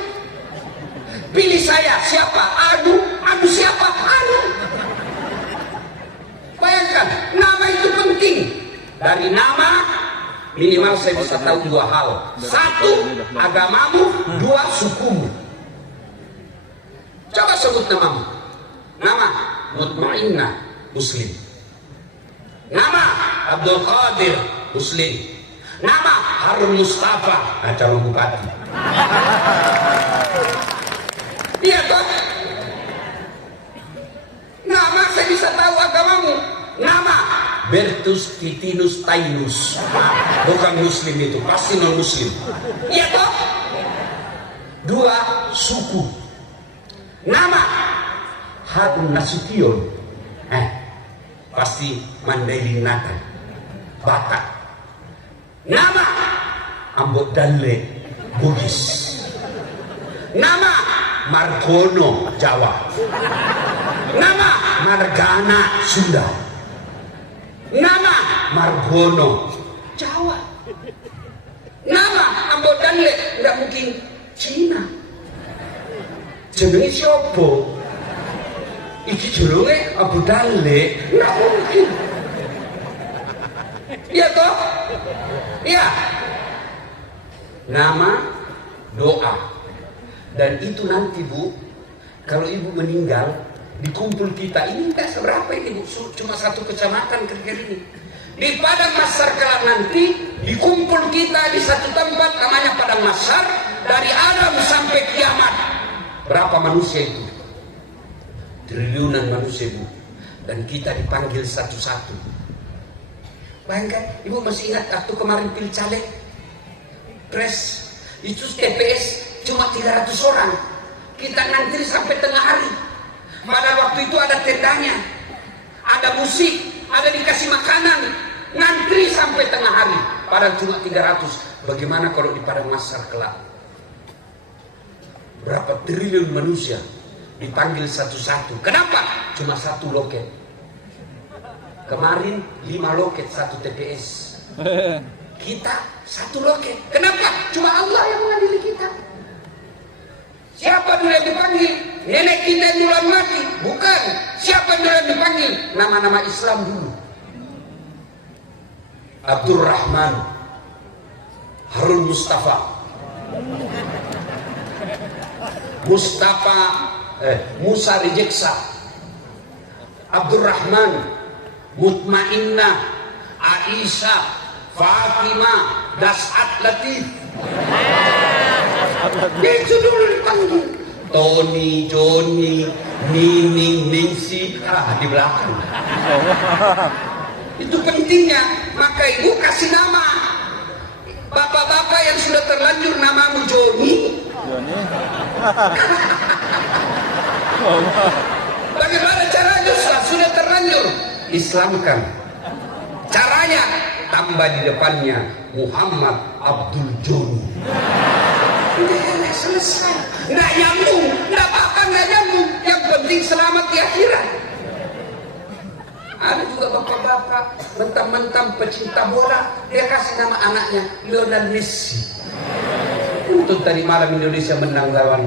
Pilih saya, siapa? Anu siapa? Anu. Bayangkan, nama itu penting. Dari nama, minimal saya bisa tahu dua hal. Satu, agamamu. Dua, sukumu. Coba sebut namamu. Nama, Mutmainnah, Muslim. Nama, Abdul Qadir, Muslim. Nama, Harun Mustafa, calon bupati. Iya toh? Nama saya bisa tahu agamamu. Nama Bertus Titinus Tainus. Bukan Muslim itu, pasti non Muslim. Iya toh? Dua, suku. Nama Harun Nasution. Pasti Mandailing Batak. Nama Ambot Dalle, Bugis. Nama Margono, Jawa. Nama Margana, Sunda. Nama Margono, Jawa. Nama Ambot Dalle, nggak mungkin Cina. Jenenge siapa? Iki jenenge Abu Dalle, nggak mungkin. Iya toh? Iya. Nama, doa. Dan itu nanti Bu, kalau ibu meninggal, dikumpul kita, ini enggak seberapa ini Bu, cuma satu kecamatan kira-kira ini. Di Padang Mahsyar kelak nanti, dikumpul kita di satu tempat namanya Padang Mahsyar, dari Adam sampai kiamat. Berapa manusia itu? Triliunan manusia Bu. Dan kita dipanggil satu-satu. Bayangkan, ibu masih ingat waktu kemarin pilih caleg, pres, itu TPS cuma 300 orang. Kita ngantri sampai tengah hari. Pada waktu itu ada tendanya, ada musik, ada dikasih makanan, ngantri sampai tengah hari. Padahal cuma 300. Bagaimana kalau di Padang Mahsyar kelak? Berapa triliun manusia dipanggil satu-satu. Kenapa? Cuma satu loket. Kemarin 5 loket satu TPS. Kita satu loket. Kenapa? Cuma Allah yang mengadili kita. Siapa dulu yang dipanggil? Nenek kita yang duluan mati? Bukan. Siapa dulu yang dipanggil? Nama-nama Islam dulu. Abdurrahman, Harun Mustafa, Musa Rejeksa, Abdurrahman, Mutmainnah, Aisyah, Fatimah, Das'at Latif. Itu dulu dipanggil. Tony, Johnny, Nining, Ningsi, di belakang. Itu pentingnya. Maka ibu kasih nama. Bapak-bapak yang sudah terlanjur namamu Johnny. Bagaimana caranya sudah terlanjur? Islamkan. Caranya tambah di depannya Muhammad Abdul Joni. Udah selesai. Nggak nyambung, nggak apa-apa, nggak nyambung. Yang penting selamat di akhirat. Ada juga bapak-bapak mentang-mentang pecinta bola, dia kasih nama anaknya Lionel Messi. Untuk tadi malam Indonesia menang lawan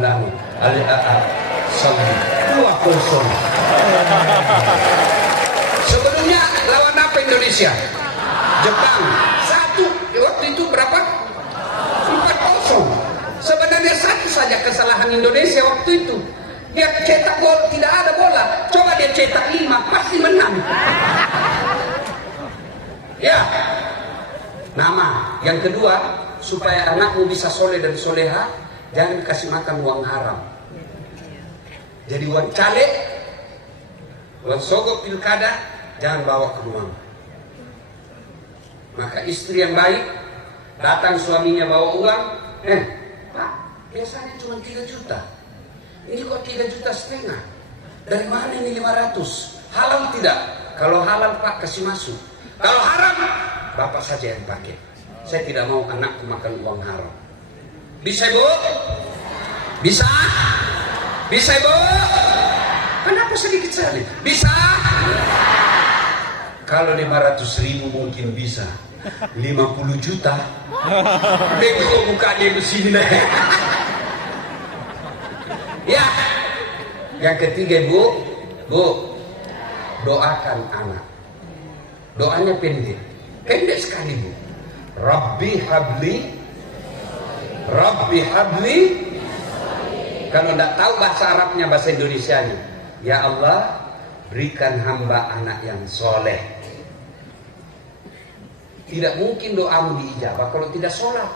Saudi 2-0. Sebelumnya lawan apa Indonesia? Jepang 1. Waktu itu berapa? 4-0. Sebenarnya satu saja kesalahan Indonesia waktu itu. Dia cetak gol, tidak ada bola. Coba dia cetak 5, pasti menang. Ya. Nama. Yang kedua, supaya anakmu bisa soleh dan soleha, jangan kasih makan uang haram. Jadi uang caleg, uang sogok pilkada, jangan bawa ke rumah. Maka istri yang baik, datang suaminya bawa uang, Pak, biasanya cuma 3 juta. Ini kok 3,5 juta? Dari mana ini 500? Halal tidak? Kalau halal Pak kasih masuk. Kalau haram, Bapak saja yang pakai. Saya tidak mau anakku makan uang haram. Bisa Bu? Bisa? Bisa Bu? Kenapa sedikit sekali? Bisa? Kalau 500.000 mungkin bisa. 50 juta? Bego mukanya di sini. Ya. Yang ketiga Bu, doakan anak. Doanya pendek sekali Bu. Rabbi habli. Kalau tidak tahu bahasa Arabnya, bahasa Indonesianya, ya Allah, berikan hamba anak yang soleh. Tidak mungkin doamu diijabah kalau tidak sholat.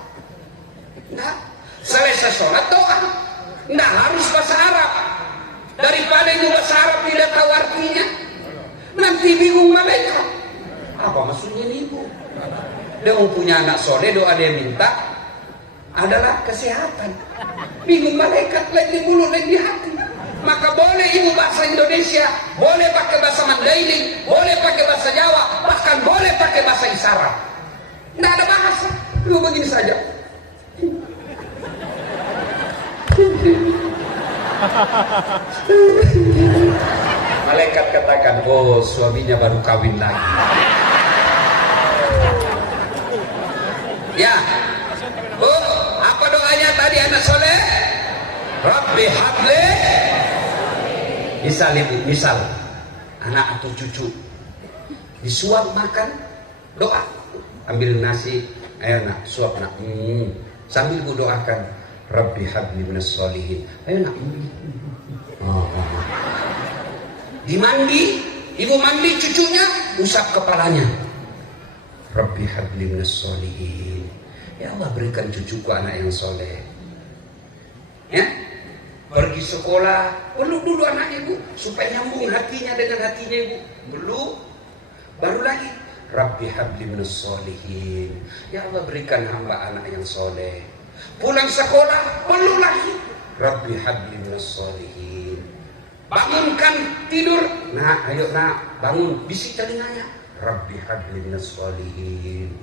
Nah, selesai sholat doa. Tidak harus bahasa Arab. Daripada itu bahasa Arab tidak tahu artinya, nanti bingung malaikat. Apa maksudnya ini Bu? Dia mau punya anak soleh, doa dia minta adalah kesehatan. Bingung malaikat, lain di mulut, lain di hati. Maka boleh ibu bahasa Indonesia, boleh pakai bahasa Mandailing, boleh pakai bahasa Jawa, bahkan boleh pakai bahasa isyarat. Tidak ada bahasa, lu begini saja. Malaikat katakan, oh suaminya baru kawin lagi. Ya, Bu, apa doanya tadi anak soleh? Rabbi habli. Misal anak atau cucu disuap makan, doa, ambil nasi, ayo nak suap nak, sambil Bu doakan, Rabbi habli minas solihin, ayo nak. Dimandi, ibu mandi cucunya, usap kepalanya, Rabbi habli minas solihin, ya Allah berikan cucuku anak yang soleh. Ya, pergi sekolah, peluk dulu anak ibu supaya nyambung hatinya dengan hatinya ibu. Peluk, baru lagi Rabbi habli minas solihin, ya Allah berikan hamba anak yang soleh. Pulang sekolah, peluk lagi Rabbi habli minas solihin. Bangunkan tidur, nah ayo nak bangun, bisik telinganya, Rabbi habli minas solihin.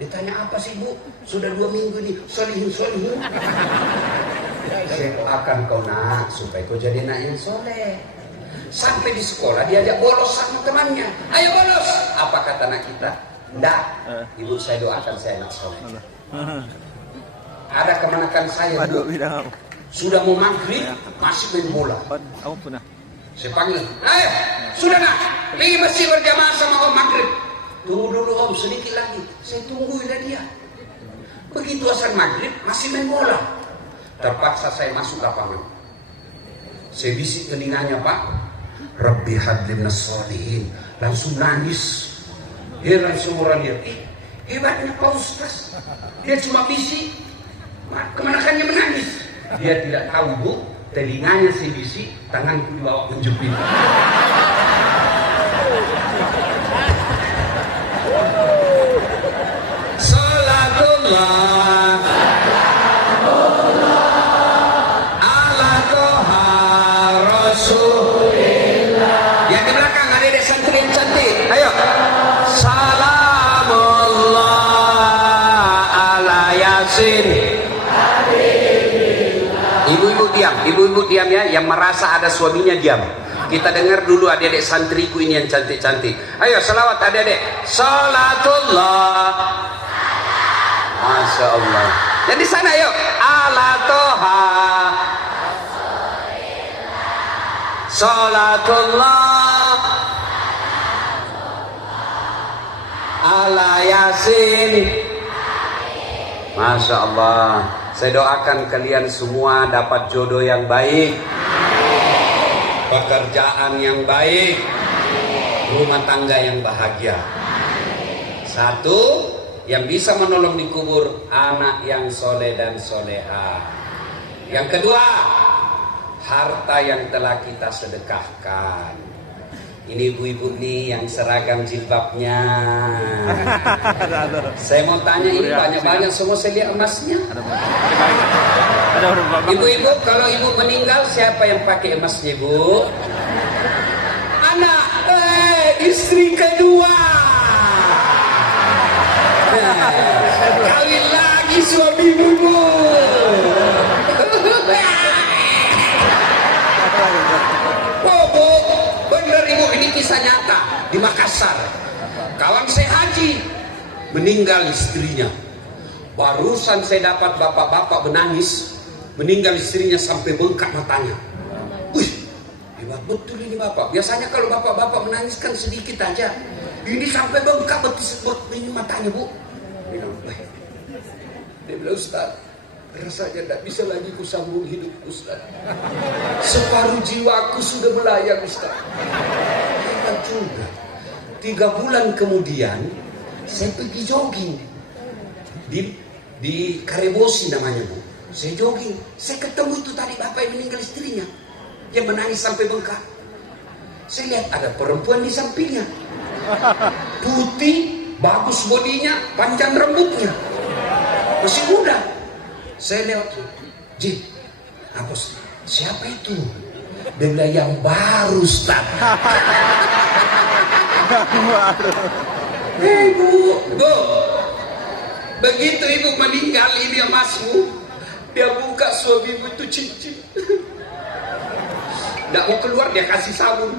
Ditanya apa sih Bu? Sudah 2 minggu nih, solihin. Saya doakan kau nak, supaya kau jadi anak yang soleh. Sampai di sekolah diajak bolos sama temannya, ayo bolos. Apa kata anak kita? Nggak, ibu saya doakan saya anak soleh. Ada kemenakan saya Bu, sudah mau maghrib masih main bola. Saya panggil, ayo sudah nak, pergi masjid berjamaah sama Om maghrib. Tunggu dulu Om, sedikit lagi. Saya tungguin dia. Begitu asal maghrib masih main bola. Terpaksa saya masuk lapangan. Saya bisik telinganya, Pak, Rabbi habli minas solihin. Langsung nangis. Heran semua orang dia. Hebatnya Pak Ustaz. Dia cuma bisik, kemenakannya menangis. Dia tidak tahu Bu, telinganya saya bisik, tanganku dibawa menjepit. Salatullah ala toha rasulillah. Yang di belakang ada adik santri yang cantik. Ayo. Salamullah ala yasin. Ibu-ibu diam ya. Yang merasa ada suaminya diam. Kita dengar dulu adik-adik santriku ini yang cantik-cantik. Ayo salawat adik-adik. Salatullah. Masya Allah. Jadi sana yuk. Ala toha. Salatullah. Ala yasin. Masya Allah. Saya doakan kalian semua dapat jodoh yang baik. pekerjaan yang baik, rumah tangga yang bahagia. Satu, yang bisa menolong di kubur, anak yang soleh dan soleha. Yang kedua, harta yang telah kita sedekahkan. Ini ibu-ibu nih yang seragam jilbabnya. Saya mau tanya, ini banyak-banyak semua saya lihat emasnya. Ibu-ibu, kalau ibu meninggal siapa yang pakai emasnya, Bu? Anak, istri kedua. Kawin lagi suamimu, Bu. Oh, Bu, bener ibu, ini kisah nyata di Makassar. Kawan saya haji, meninggal istrinya. Barusan saya dapat bapak-bapak menangis, meninggal istrinya sampai bengkak matanya. Wih, hebat betul ini bapak. Biasanya kalau bapak-bapak menangis kan sedikit aja. Ini sampai bengkak betul ini matanya, Bu. Dia bilang, Ustaz, rasanya tidak bisa lagi kusambung hidup, Ustaz. Separuh jiwaku sudah melayang, Ustaz. Hebat juga. 3 bulan kemudian saya pergi jogging di Karebosi namanya, Bu. Saya jogging, saya ketemu itu tadi bapak yang meninggal istrinya, yang menangis sampai bengkak. Saya lihat ada perempuan di sampingnya, putih, bagus bodinya, panjang rambutnya, masih muda. Saya lewat, Ji, apa siapa itu? Dia bilang yang baru, Ustaz. Bu, begitu ibu meninggal ini emasmu, dia buka suamimu itu cincin. Nggak mau keluar, dia kasih sabun.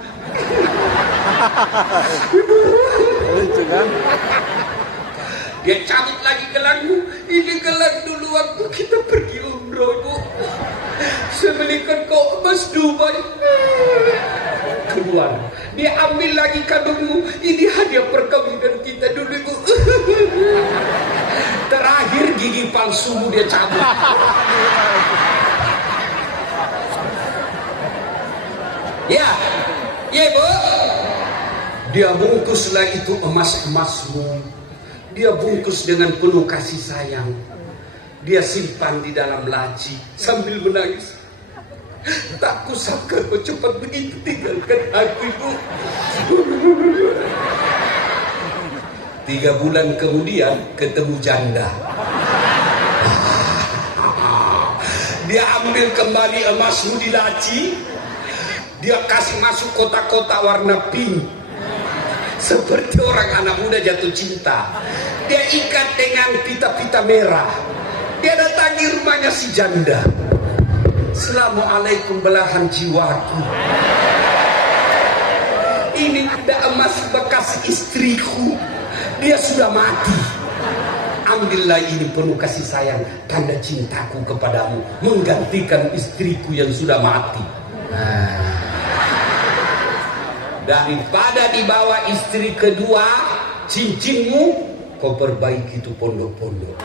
Dia cabut lagi gelangmu. Ini gelang dulu waktu kita pergi umroh, Bu. Saya belikan kau emas Dubai. Keluar, dia ambil lagi kadungmu. Ini hadiah perkawinan kita dulu, Bu. Terakhir gigi palsumu dia cabut. Ya, ya, Bu. Dia bungkuslah itu emas-emasmu. Dia bungkus dengan penuh kasih sayang. Dia simpan di dalam laci sambil menangis. Tak kusangka kau cepat begitu tinggalkan aku, Ibu. 3 bulan kemudian ketemu janda. Dia ambil kembali emasmu di laci. Dia kasih masuk kotak-kotak warna pink. Seperti orang anak muda jatuh cinta. Dia ikat dengan pita-pita merah. Dia datangi rumahnya si janda. Assalamualaikum belahan jiwaku. Ini tidak emas bekas istriku. Dia sudah mati. Ambillah ini penuh kasih sayang, tanda cintaku kepadamu, menggantikan istriku yang sudah mati. Daripada dibawa istri kedua, cincinmu kau perbaiki itu pondok-pondok.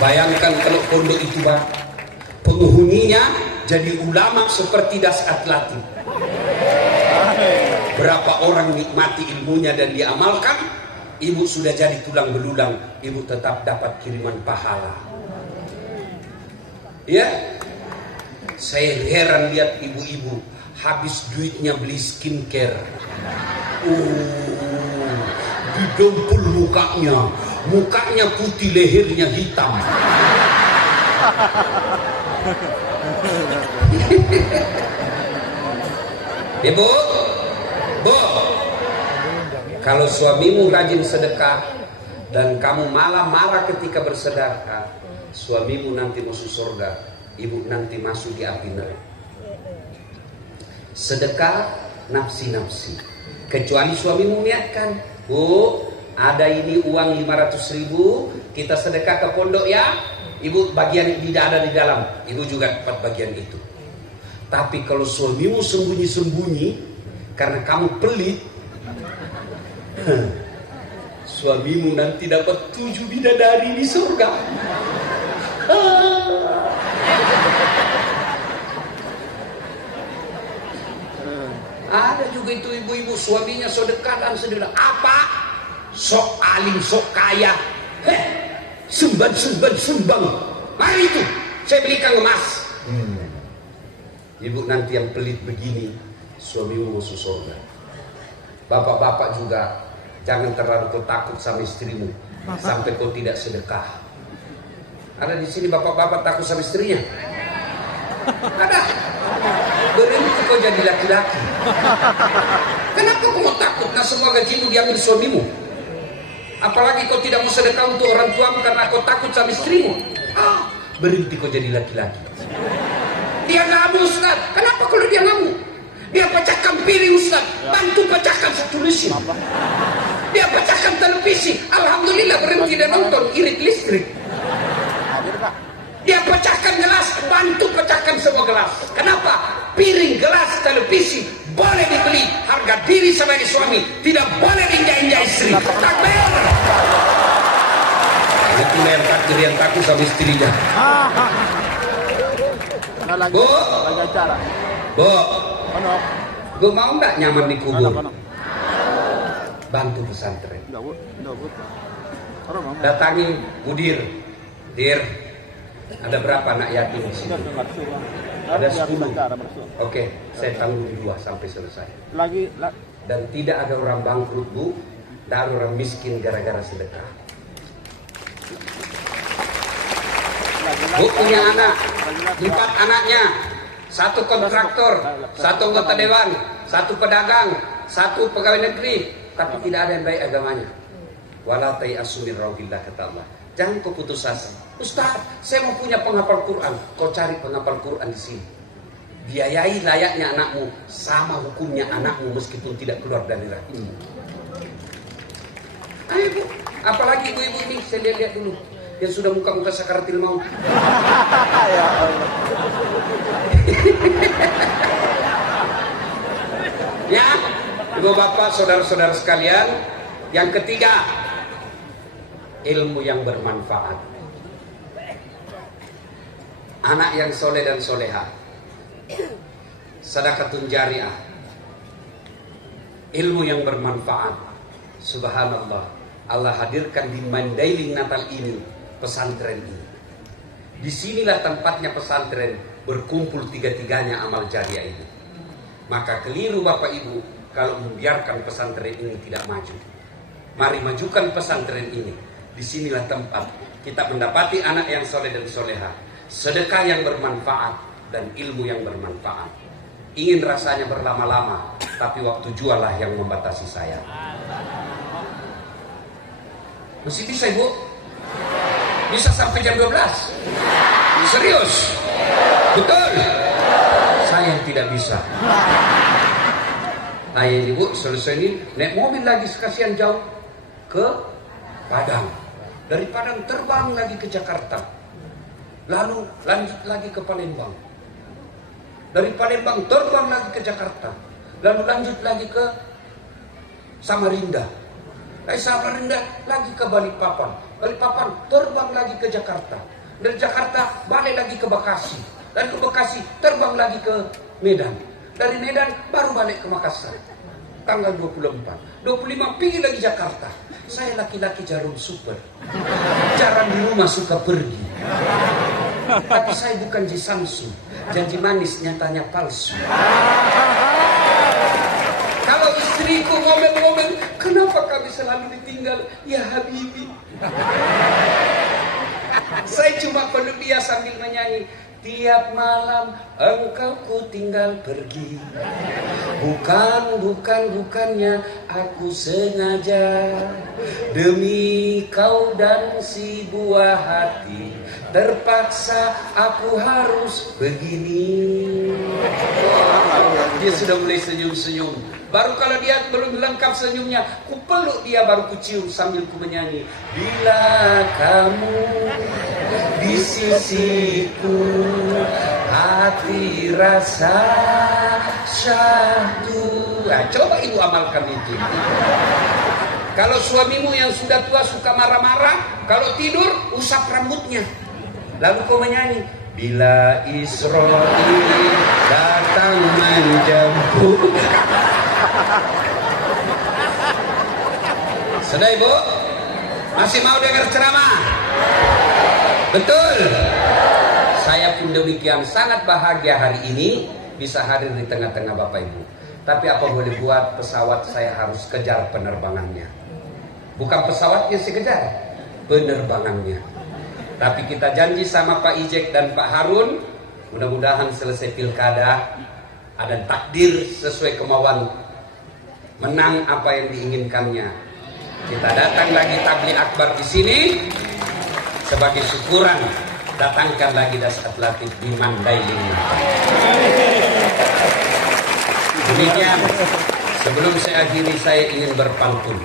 Bayangkan kalau pondok itu, Bang, penghuninya jadi ulama seperti Dasat Latif. Berapa orang nikmati ilmunya dan diamalkan, ibu sudah jadi tulang belulang, ibu tetap dapat kiriman pahala. Ya, saya heran lihat ibu-ibu habis duitnya beli skincare. Didempul mukanya putih, lehernya hitam. Ibu, Bu, kalau suamimu rajin sedekah dan kamu malah marah ketika bersedekah, suamimu nanti masuk surga, ibu nanti masuk di api neraka. Sedekah nafsi-nafsi. Kecuali suamimu niatkan, Bu, ada ini uang 500.000, kita sedekah ke pondok ya. Ibu bagian tidak ada di dalam, ibu juga dapat bagian itu. Tapi kalau suamimu sembunyi-sembunyi karena kamu pelit, suamimu nanti dapat 7 bidadari di surga. Ada juga itu ibu-ibu suaminya sedekah dan sedekah. Apa? Sok alim, sok kaya. Sumbang. Mari itu, saya belikan emas. Ibu nanti yang pelit begini, suamimu masuk surga. Bapak-bapak juga, jangan terlalu kau takut sama istrimu sampai kau tidak sedekah. Ada di sini bapak-bapak takut sama istrinya? Ada. Berhenti kau jadi laki-laki. Kenapa kau mau takut? Nah, semua gajimu diambil suamimu. Apalagi kau tidak mau sedekah untuk orang tuamu karena kau takut sama istrimu. Berhenti kau jadi laki-laki. Dia ngamuk, Ustaz. Kenapa kalau dia ngamuk? Dia pecahkan piring, Ustaz. Bantu pecahkan satu lusin. Dia pecahkan televisi. Alhamdulillah berhenti dan nonton irit listrik. Dia pecahkan gelas. Bantu pecahkan semua gelas. Kenapa? Piring, gelas, televisi boleh dibeli. Harga diri sebagai suami tidak boleh diinjak-injak istri. Takbir. Itu yang takdir yang takut sama istrinya. Bu, Bu, gue mau nggak nyaman di kubur? Bantu pesantren. Datangi Budir. Dir, ada berapa anak yatim di sini? Ada 10. Oke, saya tanggung 2 sampai selesai. Dan tidak ada orang bangkrut, Bu. Tidak ada orang miskin gara-gara sedekah. Bu punya anak, 4 anaknya, 1 kontraktor, 1 anggota dewan, 1 pedagang, 1 pegawai negeri, tapi tidak ada yang baik agamanya. Wala ta'asu min rauhillah, kata Allah. Jangan kau putus asa. Ustaz, saya mau punya penghafal Quran. Kau cari penghafal Quran di sini. Biayai layaknya anakmu, sama hukumnya anakmu meskipun tidak keluar dari rahimmu. Ayo Bu, apalagi ibu-ibu ini saya lihat dulu. Yang sudah muka-muka sakaratil maut. Ya Allah. Ya, ibu bapak, saudara-saudara sekalian, yang ketiga, ilmu yang bermanfaat. Anak yang soleh dan soleha, sedekahun jariah, ilmu yang bermanfaat. Subhanallah, Allah hadirkan di Mandailing Natal ini pesantren ini. Disinilah tempatnya pesantren berkumpul tiga-tiganya amal jariah ini. Maka keliru Bapak Ibu kalau membiarkan pesantren ini tidak maju. Mari majukan pesantren ini. Disinilah tempat kita mendapati anak yang soleh dan soleha, sedekah yang bermanfaat dan ilmu yang bermanfaat. Ingin rasanya berlama-lama, tapi waktu jualah yang membatasi saya. Masih bisa Ibu? Bisa sampai jam 12? Serius? Betul? Saya tidak bisa. Ayah Ibu selesai ini naik mobil lagi sekasian jauh ke Padang. Dari Padang terbang lagi ke Jakarta. Lalu lanjut lagi ke Palembang. Dari Palembang terbang lagi ke Jakarta. Lalu lanjut lagi ke Samarinda. Dari Samarinda lagi ke Balikpapan. Balikpapan terbang lagi ke Jakarta. Dari Jakarta balik lagi ke Bekasi. Dan ke Bekasi terbang lagi ke Medan. Dari Medan baru balik ke Makassar. Tanggal 24. 25 pergi lagi Jakarta. Saya laki-laki jarum super. Jarang di rumah suka pergi. Tapi saya bukan Ji Samsu. Janji manis nyatanya palsu. Kalau istriku ngomel-ngomel, kenapa kami selalu ditinggal? Ya Habibi. Saya cuma peluk dia sambil menyanyi. Tiap malam engkau ku tinggal pergi. Bukannya aku sengaja. Demi kau dan si buah hati, terpaksa aku harus begini. Dia sudah mulai senyum-senyum. Baru kalau dia belum lengkap senyumnya, ku peluk dia baru ku cium sambil ku menyanyi. Bila kamu di sisiku, hati rasa syahdu. Nah, coba ibu amalkan itu. Kalau suamimu yang sudah tua suka marah-marah, kalau tidur usap rambutnya. Lalu kau menyanyi, bila Israil datang menjemput. Sudah Ibu? Masih mau dengar ceramah? Betul? Saya pun demikian sangat bahagia hari ini bisa hadir di tengah-tengah Bapak Ibu. Tapi apa boleh buat, pesawat saya harus kejar penerbangannya. Bukan pesawatnya saya kejar, penerbangannya. Tapi kita janji sama Pak Ijek dan Pak Harun, mudah-mudahan selesai pilkada ada takdir sesuai kemauan, menang apa yang diinginkannya. Kita datang lagi tabligh akbar di sini sebagai syukuran. Datangkan lagi Dasat Latif di Mandailing. Demikian. Sebelum saya akhiri, saya ingin berpantun.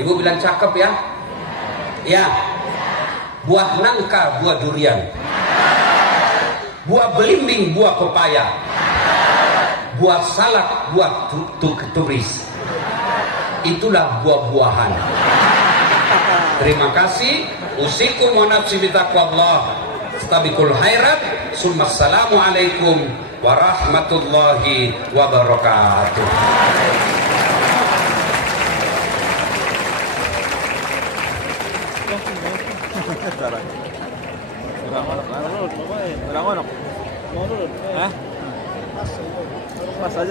Ibu bilang cakep ya? Ya. Buah nangka, buah durian. Buah belimbing, buah pepaya. Buah salak, buah turis. Itulah buah-buahan. Terima kasih. Usikum wa nafsi bitaqwallah. Astabiqul khairat. Assalamualaikum warahmatullahi wabarakatuh. Pas aja.